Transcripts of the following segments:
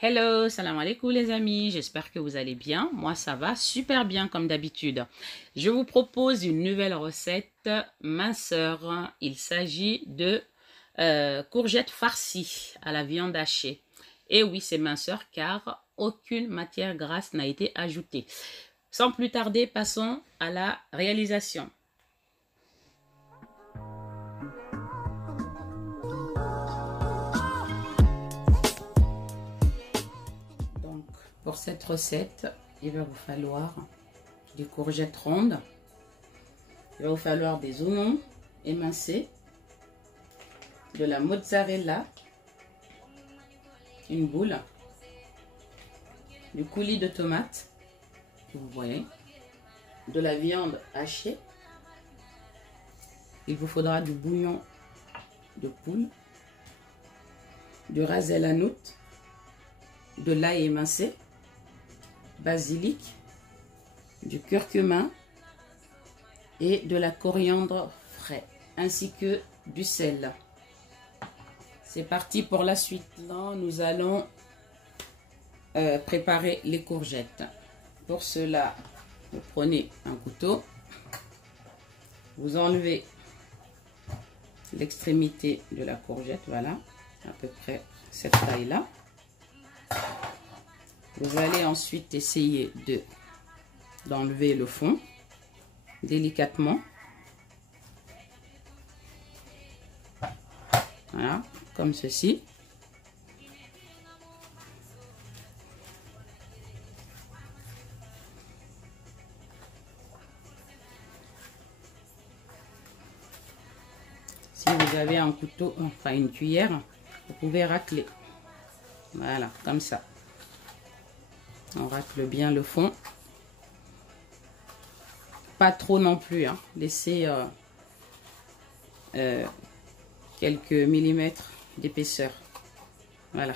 Hello, salam alaikum les amis, j'espère que vous allez bien. Moi ça va super bien comme d'habitude. Je vous propose une nouvelle recette minceur. Il s'agit de courgettes farcies à la viande hachée. Et oui, c'est minceur car aucune matière grasse n'a été ajoutée. Sans plus tarder, passons à la réalisation. Donc, pour cette recette, il va vous falloir des courgettes rondes. Il va vous falloir des oignons émincés, de la mozzarella, une boule, du coulis de tomates, vous voyez, de la viande hachée. Il vous faudra du bouillon de poule, du ras el hanout, de l'ail émincé, basilic, du curcuma et de la coriandre frais, ainsi que du sel. C'est parti pour la suite. Là, nous allons préparer les courgettes. Pour cela, vous prenez un couteau, vous enlevez l'extrémité de la courgette, voilà, à peu près cette taille-là. Vous allez ensuite essayer d'enlever le fond délicatement. Voilà, comme ceci. Si vous avez un couteau, enfin une cuillère, vous pouvez racler. Voilà, comme ça. On racle bien le fond. Pas trop non plus, hein. Laissez quelques millimètres d'épaisseur. Voilà.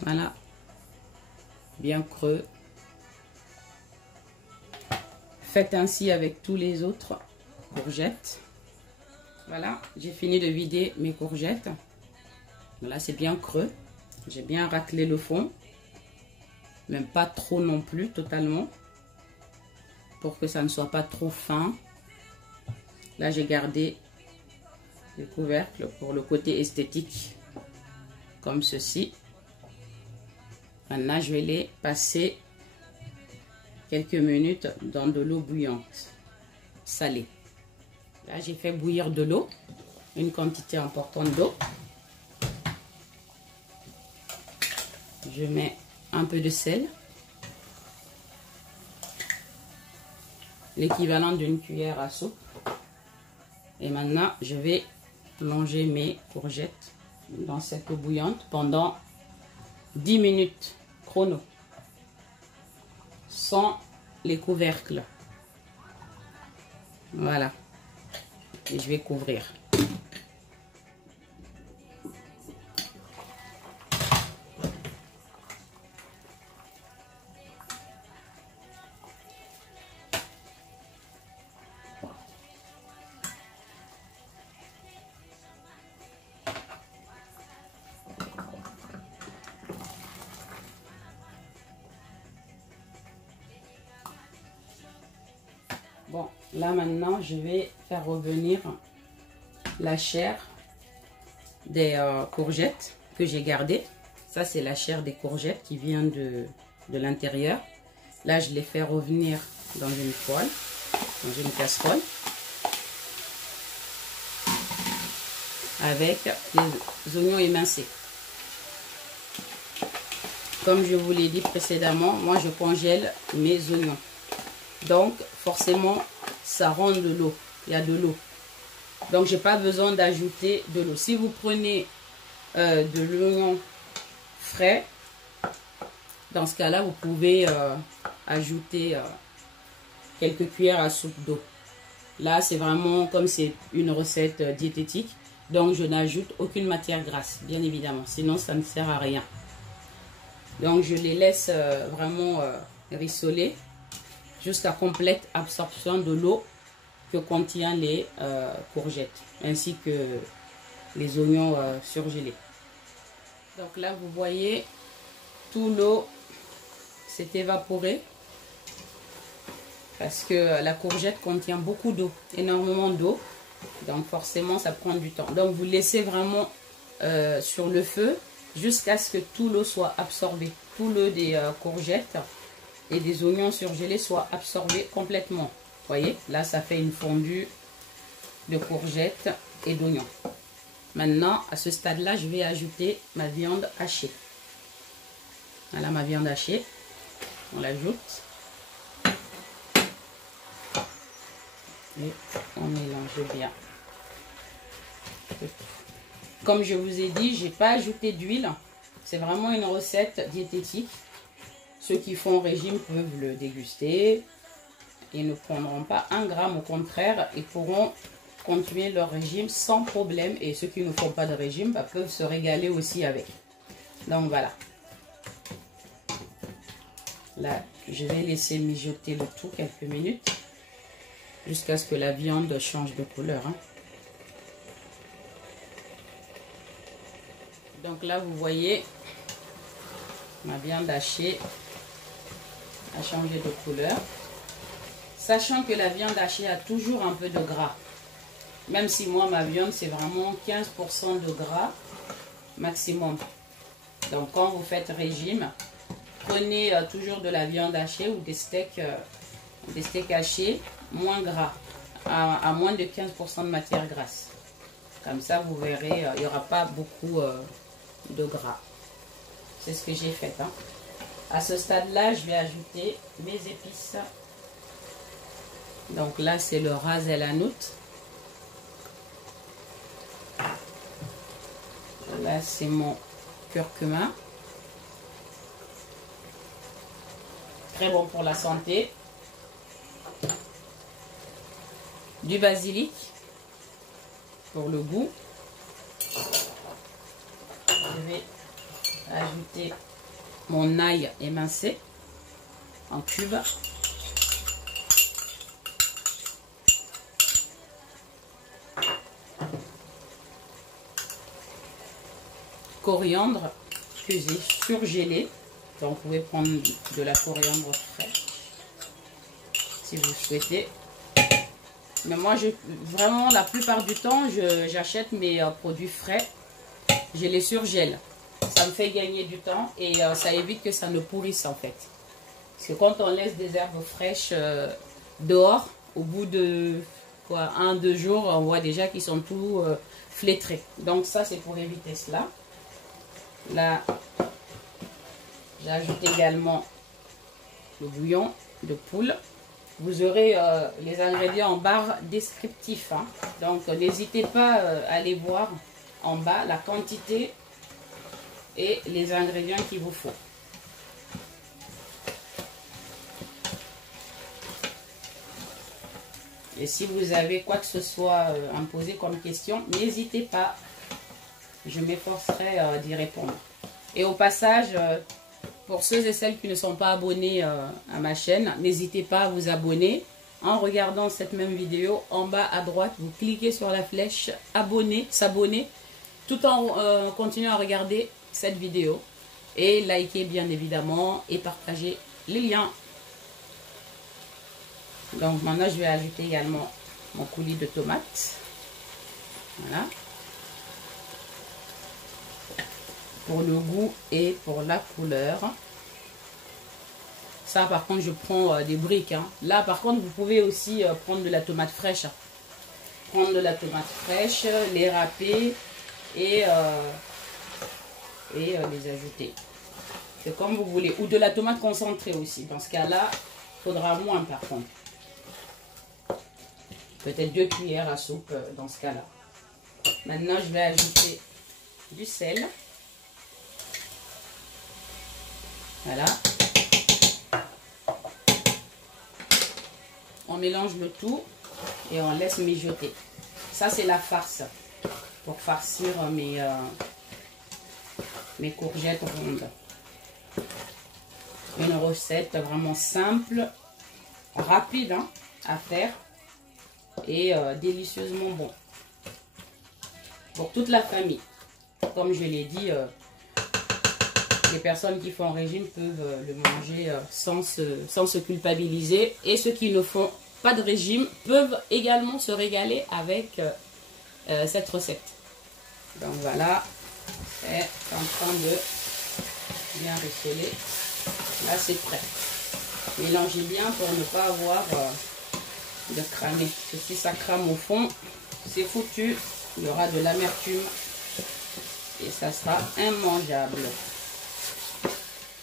Voilà. Bien creux. Faites ainsi avec tous les autres courgettes. Voilà, j'ai fini de vider mes courgettes. Voilà, c'est bien creux. J'ai bien raclé le fond. Même pas trop non plus, totalement. Pour que ça ne soit pas trop fin. Là, j'ai gardé le couvercle pour le côté esthétique. Comme ceci. Maintenant, je vais les passer quelques minutes dans de l'eau bouillante, salée. Là, j'ai fait bouillir de l'eau, une quantité importante d'eau. Je mets un peu de sel, l'équivalent d'une cuillère à soupe. Et maintenant, je vais plonger mes courgettes dans cette eau bouillante pendant 10 minutes chrono, sans les couvercles. Voilà. Et je vais couvrir. Bon, là maintenant, je vais faire revenir la chair des courgettes que j'ai gardées. Ça, c'est la chair des courgettes qui vient de l'intérieur. Là, je les fais revenir dans une poêle, dans une casserole, avec les oignons émincés. Comme je vous l'ai dit précédemment, moi, je congèle mes oignons. Donc, forcément, ça rend de l'eau. Il y a de l'eau. Donc, je n'ai pas besoin d'ajouter de l'eau. Si vous prenez de l'oignon frais, dans ce cas-là, vous pouvez ajouter quelques cuillères à soupe d'eau. Là, c'est vraiment comme c'est une recette diététique. Donc, je n'ajoute aucune matière grasse, bien évidemment. Sinon, ça ne sert à rien. Donc, je les laisse vraiment rissoler jusqu'à complète absorption de l'eau que contient les courgettes, ainsi que les oignons surgelés. Donc là, vous voyez, tout l'eau s'est évaporé parce que la courgette contient beaucoup d'eau, énormément d'eau. Donc forcément, ça prend du temps. Donc vous laissez vraiment sur le feu jusqu'à ce que tout l'eau soit absorbée. Tout l'eau des courgettes et des oignons surgelés soit absorbé complètement. Vous voyez, là, ça fait une fondue de courgettes et d'oignons. Maintenant, à ce stade-là, je vais ajouter ma viande hachée. Voilà ma viande hachée. On l'ajoute. Et on mélange bien. Comme je vous ai dit, je n'ai pas ajouté d'huile. C'est vraiment une recette diététique. Ceux qui font régime peuvent le déguster. Ils ne prendront pas 1 gramme. Au contraire, ils pourront continuer leur régime sans problème. Et ceux qui ne font pas de régime peuvent se régaler aussi avec. Donc voilà. Là, je vais laisser mijoter le tout quelques minutes. Jusqu'à ce que la viande change de couleur. Donc là, vous voyez, ma viande hachée a changé de couleur. Sachant que la viande hachée a toujours un peu de gras. Même si moi, ma viande, c'est vraiment 15% de gras maximum. Donc quand vous faites régime, prenez toujours de la viande hachée ou des steaks hachés moins gras, à moins de 15% de matière grasse. Comme ça, vous verrez, il n'y aura pas beaucoup de gras. C'est ce que j'ai fait. À ce stade-là, je vais ajouter mes épices. Donc là, c'est le ras el hanout. Là, c'est mon curcuma. Très bon pour la santé. Du basilic pour le goût. Je vais ajouter mon ail émincé en cubes. Coriandre que j'ai surgelé. Donc vous pouvez prendre de la coriandre fraîche si vous souhaitez. Mais moi, vraiment, la plupart du temps, j'achète mes produits frais. Je les surgèle. Ça me fait gagner du temps et ça évite que ça ne pourrisse en fait. Parce que quand on laisse des herbes fraîches dehors, au bout de 1-2 jours, on voit déjà qu'ils sont tout flétrés. Donc ça, c'est pour éviter cela. Là, j'ajoute également le bouillon de poule. Vous aurez les ingrédients en barre descriptif. Donc, n'hésitez pas à aller voir en bas la quantité et les ingrédients qu'il vous faut. Et si vous avez quoi que ce soit à me poser comme question, n'hésitez pas. Je m'efforcerai d'y répondre. Et au passage, pour ceux et celles qui ne sont pas abonnés à ma chaîne, n'hésitez pas à vous abonner. En regardant cette même vidéo, en bas à droite, vous cliquez sur la flèche abonner, s'abonner, tout en continuant à regarder cette vidéo. Et likez bien évidemment et partagez les liens. Donc maintenant, je vais ajouter également mon coulis de tomates. Voilà. Pour le goût et pour la couleur. Ça, par contre, je prends des briques. Là, par contre, vous pouvez aussi prendre de la tomate fraîche. Prendre de la tomate fraîche, les râper et les ajouter. C'est comme vous voulez. Ou de la tomate concentrée aussi. Dans ce cas-là, il faudra moins par contre. Peut-être 2 cuillères à soupe dans ce cas-là. Maintenant, je vais ajouter du sel. Voilà. On mélange le tout et on laisse mijoter. Ça, c'est la farce pour farcir mes courgettes rondes. Une recette vraiment simple, rapide à faire et délicieusement bon. pour toute la famille. Comme je l'ai dit, les personnes qui font un régime peuvent le manger sans se culpabiliser. Et ceux qui ne font pas de régime peuvent également se régaler avec cette recette. Donc voilà, c'est en train de bien rissoler. Là, c'est prêt. Mélangez bien pour ne pas avoir de cramer. Parce que si ça crame au fond, c'est foutu. Il y aura de l'amertume et ça sera immangeable.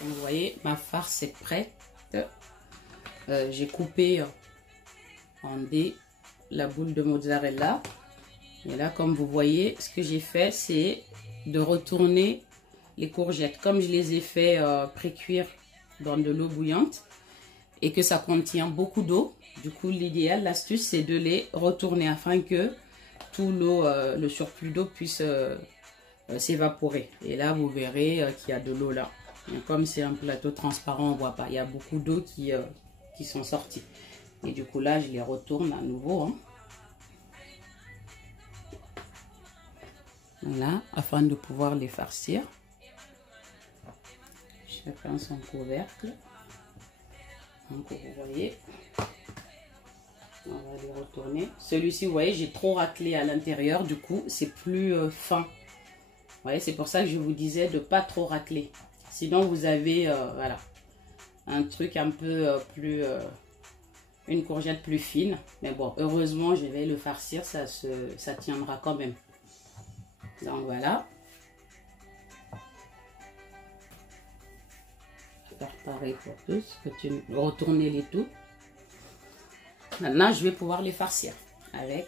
Donc, vous voyez, ma farce est prête. J'ai coupé en dés la boule de mozzarella. Et là, comme vous voyez, ce que j'ai fait, c'est de retourner les courgettes. Comme je les ai fait pré-cuire dans de l'eau bouillante et que ça contient beaucoup d'eau, du coup, l'idéal, l'astuce, c'est de les retourner afin que tout l'eau, le surplus d'eau puisse s'évaporer. Et là, vous verrez qu'il y a de l'eau là. Et comme c'est un plateau transparent, on ne voit pas. Il y a beaucoup d'eau qui sont sorties. Et du coup, là, je les retourne à nouveau. Hein. Voilà, afin de pouvoir les farcir. Chacun son couvercle. Donc, vous voyez, on va les retourner. Celui-ci, vous voyez, j'ai trop raclé à l'intérieur. Du coup, c'est plus fin. Vous voyez, c'est pour ça que je vous disais de ne pas trop racler. Sinon, vous avez, voilà, un truc un peu plus... une courgette plus fine. Mais bon, heureusement, je vais le farcir. Ça tiendra quand même. Donc voilà. Je vais faire pareil pour tous. Retourner les tout. Maintenant, je vais pouvoir les farcir avec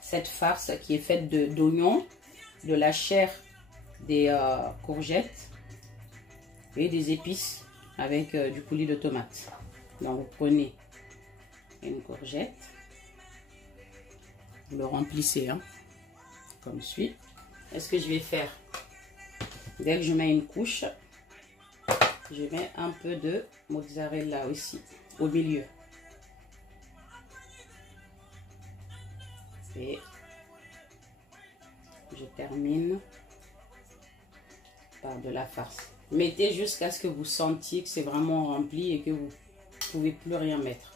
cette farce qui est faite d'oignons, de la chair des courgettes et des épices avec du coulis de tomate. Donc vous prenez une courgette, vous le remplissez hein, comme suit. Est-ce que je vais faire? Dès que je mets une couche, je mets un peu de mozzarella aussi au milieu. Et je termine par de la farce. Mettez jusqu'à ce que vous sentiez que c'est vraiment rempli et que vous ne pouvez plus rien mettre.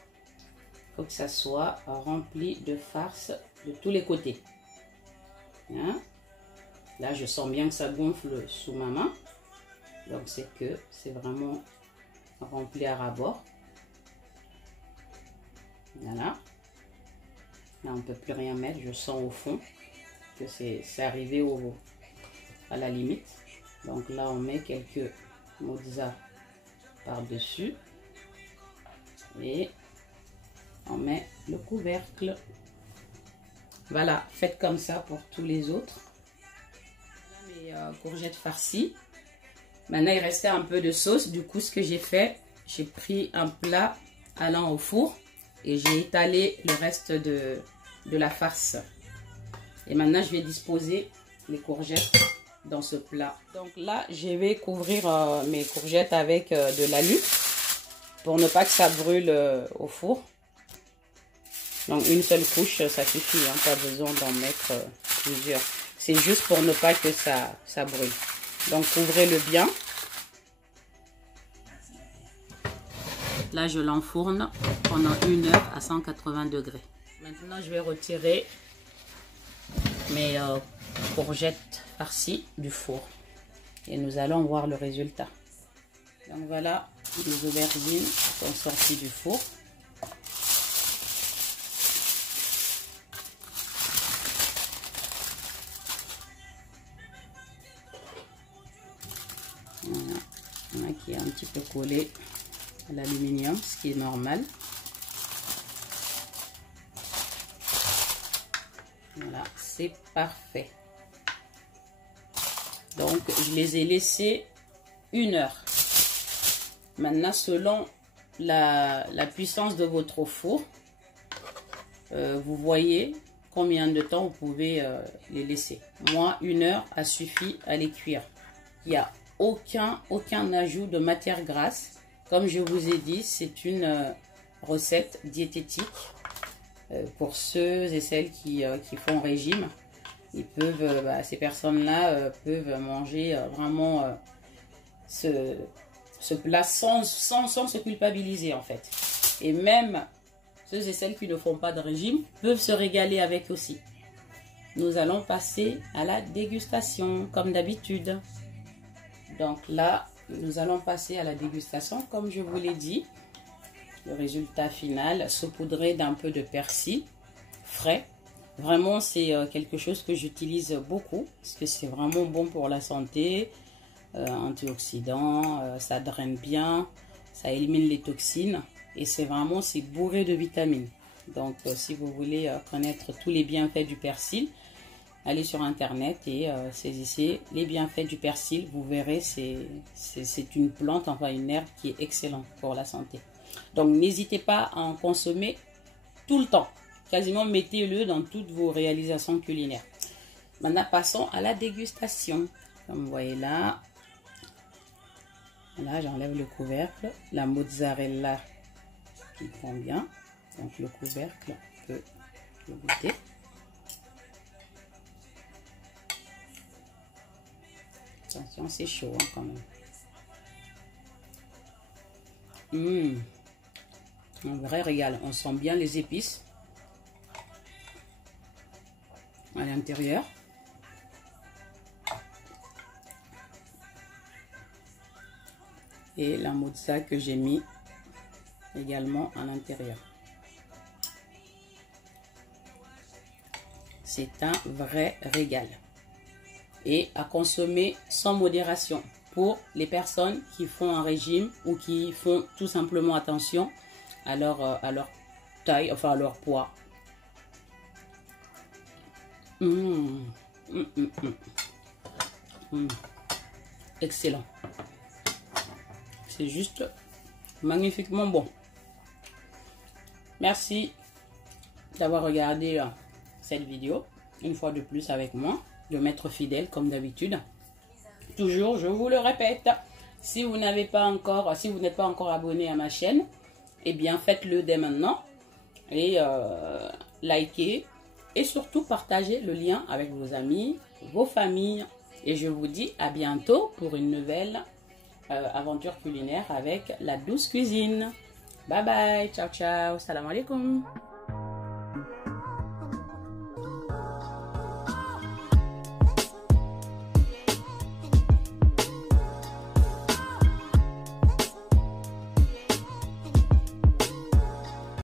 Il faut que ça soit rempli de farce de tous les côtés. Hein? Là, je sens bien que ça gonfle sous ma main. Donc, c'est que c'est vraiment rempli à ras-bord. Voilà. Là, on ne peut plus rien mettre. Je sens au fond que c'est arrivé à la limite. Donc là, on met quelques mozza par-dessus. Et on met le couvercle. Voilà, faites comme ça pour tous les autres. Mes courgettes farcies. Maintenant, il restait un peu de sauce. Du coup, ce que j'ai fait, j'ai pris un plat allant au four. Et j'ai étalé le reste de la farce. Et maintenant, je vais disposer les courgettes dans ce plat. Donc là, je vais couvrir mes courgettes avec de l'alu pour ne pas que ça brûle au four. Donc une seule couche, ça suffit, hein, pas besoin d'en mettre plusieurs. C'est juste pour ne pas que ça brûle. Donc couvrez-le bien. Là, je l'enfourne pendant 1 heure à 180 degrés. Maintenant, je vais retirer mes courgettes farcies du four. Et nous allons voir le résultat. Donc voilà, les aubergines sont sorties du four. Voilà, il y en a qui est un petit peu collé à l'aluminium, ce qui est normal. Voilà, c'est parfait. Donc, je les ai laissés 1 heure. Maintenant, selon la puissance de votre four, vous voyez combien de temps vous pouvez les laisser. Moi, 1 heure a suffi à les cuire. Il n'y a aucun ajout de matière grasse. Comme je vous ai dit, c'est une recette diététique pour ceux et celles qui font régime. Ils peuvent, ces personnes-là peuvent manger vraiment ce plat sans se culpabiliser en fait. Et même ceux et celles qui ne font pas de régime peuvent se régaler avec aussi. Nous allons passer à la dégustation comme d'habitude. Donc là, nous allons passer à la dégustation comme je vous l'ai dit. Le résultat final, saupoudré d'un peu de persil frais. Vraiment, c'est quelque chose que j'utilise beaucoup parce que c'est vraiment bon pour la santé. Antioxydant, ça draine bien, ça élimine les toxines et c'est bourré de vitamines. Donc, si vous voulez connaître tous les bienfaits du persil, allez sur internet et saisissez les bienfaits du persil. Vous verrez, c'est une plante, enfin une herbe qui est excellente pour la santé. Donc, n'hésitez pas à en consommer tout le temps. Quasiment mettez-le dans toutes vos réalisations culinaires. Maintenant, passons à la dégustation. Comme vous voyez là, j'enlève le couvercle. La mozzarella qui prend bien. Donc, le couvercle peut le goûter. Attention, c'est chaud hein, quand même. Un vrai régal. On sent bien les épices à l'intérieur. Et la mozza que j'ai mis également à l'intérieur. C'est un vrai régal. Et à consommer sans modération pour les personnes qui font un régime ou qui font tout simplement attention à leur taille, enfin à leur poids. Excellent. C'est juste magnifiquement bon. Merci d'avoir regardé cette vidéo une fois de plus avec moi, de m'être fidèle comme d'habitude. Toujours, je vous le répète, si vous n'êtes pas encore abonné à ma chaîne, eh bien faites-le dès maintenant et likez et surtout partagez le lien avec vos amis, vos familles et je vous dis à bientôt pour une nouvelle aventure culinaire avec la douce cuisine. Bye bye, ciao ciao, salam alaikum.